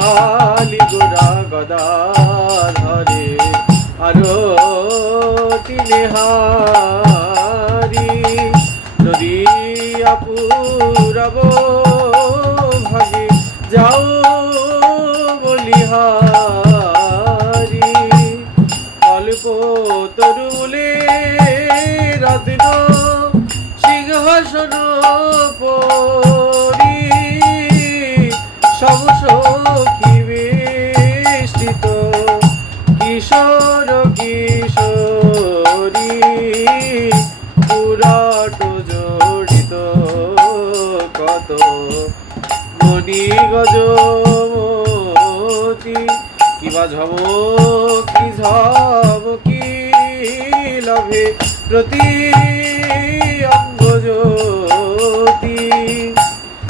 খালি গোরা গদা ধরে আরতি নেহারি নদিয়া পুরব ভাগে যাও বলিহারি অল্প তরুলে রত্ন সিংহাসন পরি সব সখী বেষ্টিত কিশোর কিশোরী পুরাট জড়িত কত মণি গজমতি কিবা ঝমকি ঝমকি লভে প্রতি অঙ্গ জ্যোতি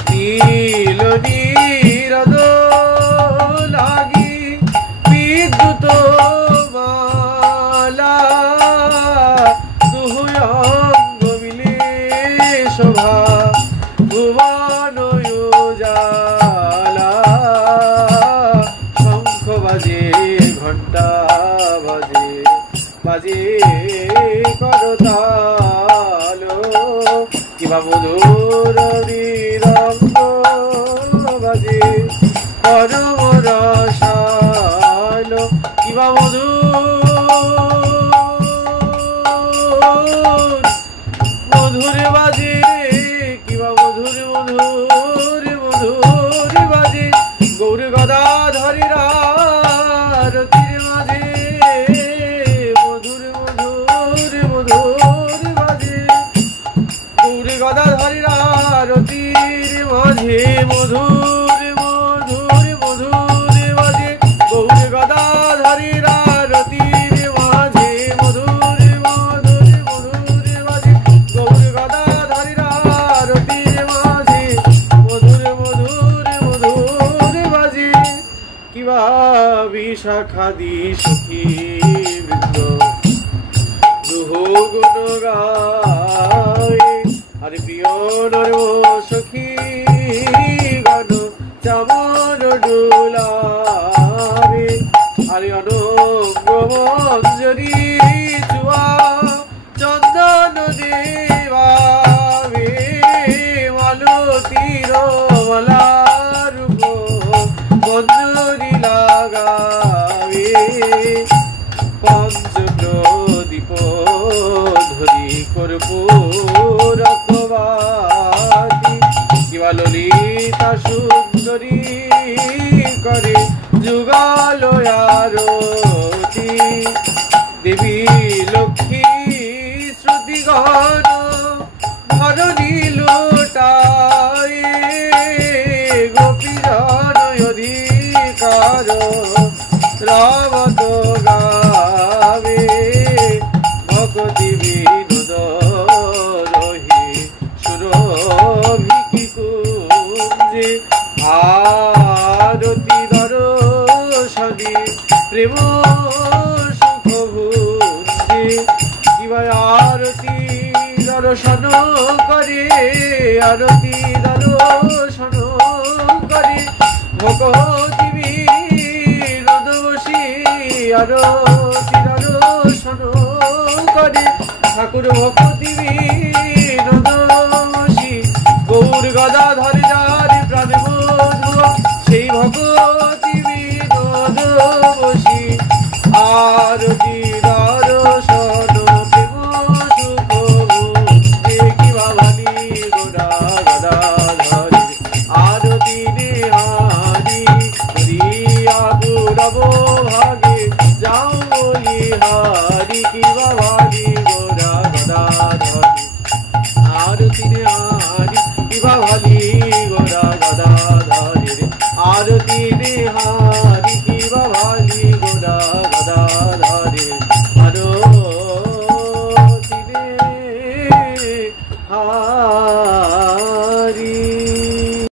নীল নীরদ লাগি বিদ্যুৎ মালা দুই অঙ্গ মিলে শোভা ভুবন উজালা শঙ্খ বাজে ঘণ্টা বাজে বাজে করতাল কিবা মধুর বিরঙ্গ বাজে পরম রসাল কিবা মধুর বাজে কিবা মধুর মধুর মধুর বাজে গৌর গদাধরীর আরতির মাঝে মধুর মধুর মধুর বাজে গৌর গদাধরীর আরতির মাঝে মধুর মধুর মধুর বাজে গৌর গদাধরীর আরতির মাঝে মধুর মধুর মধুর বাজে গৌর গদাধরীর আরতির মাঝে মধুর মধুর মধুর বাজে কিবা বিশাখাদি সখী বৃন্দ দুহ গুণ গায় আরে প্রিয় নর সখী গণ চামর ডোলাবে আরে অনঙ্গ মঞ্জরি চুয়া চন্দন দেবাবে মালতীর মালারূপ মঞ্জরি লাগাবে পঞ্চপ্রদীপ ধরি কর্পূর কিবা ললিতা সুন্দরী করে যুগল আরতি দেবী লক্ষ্মী শ্রুতি গহন ধরণী লোটায় গোপীজন অধিকার রাবত গাবে ভক্তি বিনোদ রহি সুরভি কুঞ্জে আরতি দর্শনে প্রেম সুখ ভুঞ্জে কিবা আরতি দর্শন করে আরতি দর্শন করে ভক্তি বিনোদ বসি আরতি দর্শন করে ঠাকুর ভক্তি বিনোদ বসি গৌর গদাধরী যারি প্রাণে বধূ সেই ভক্তি বিনোদ বসি আরতি দর্শন প্রেম সুখ ভুঞ্জে কিবা ভানি গোরা গদাধরী আরতি নেহারি করিয়া পুরব ভাগে যাও বলিহারি কিবা ভানি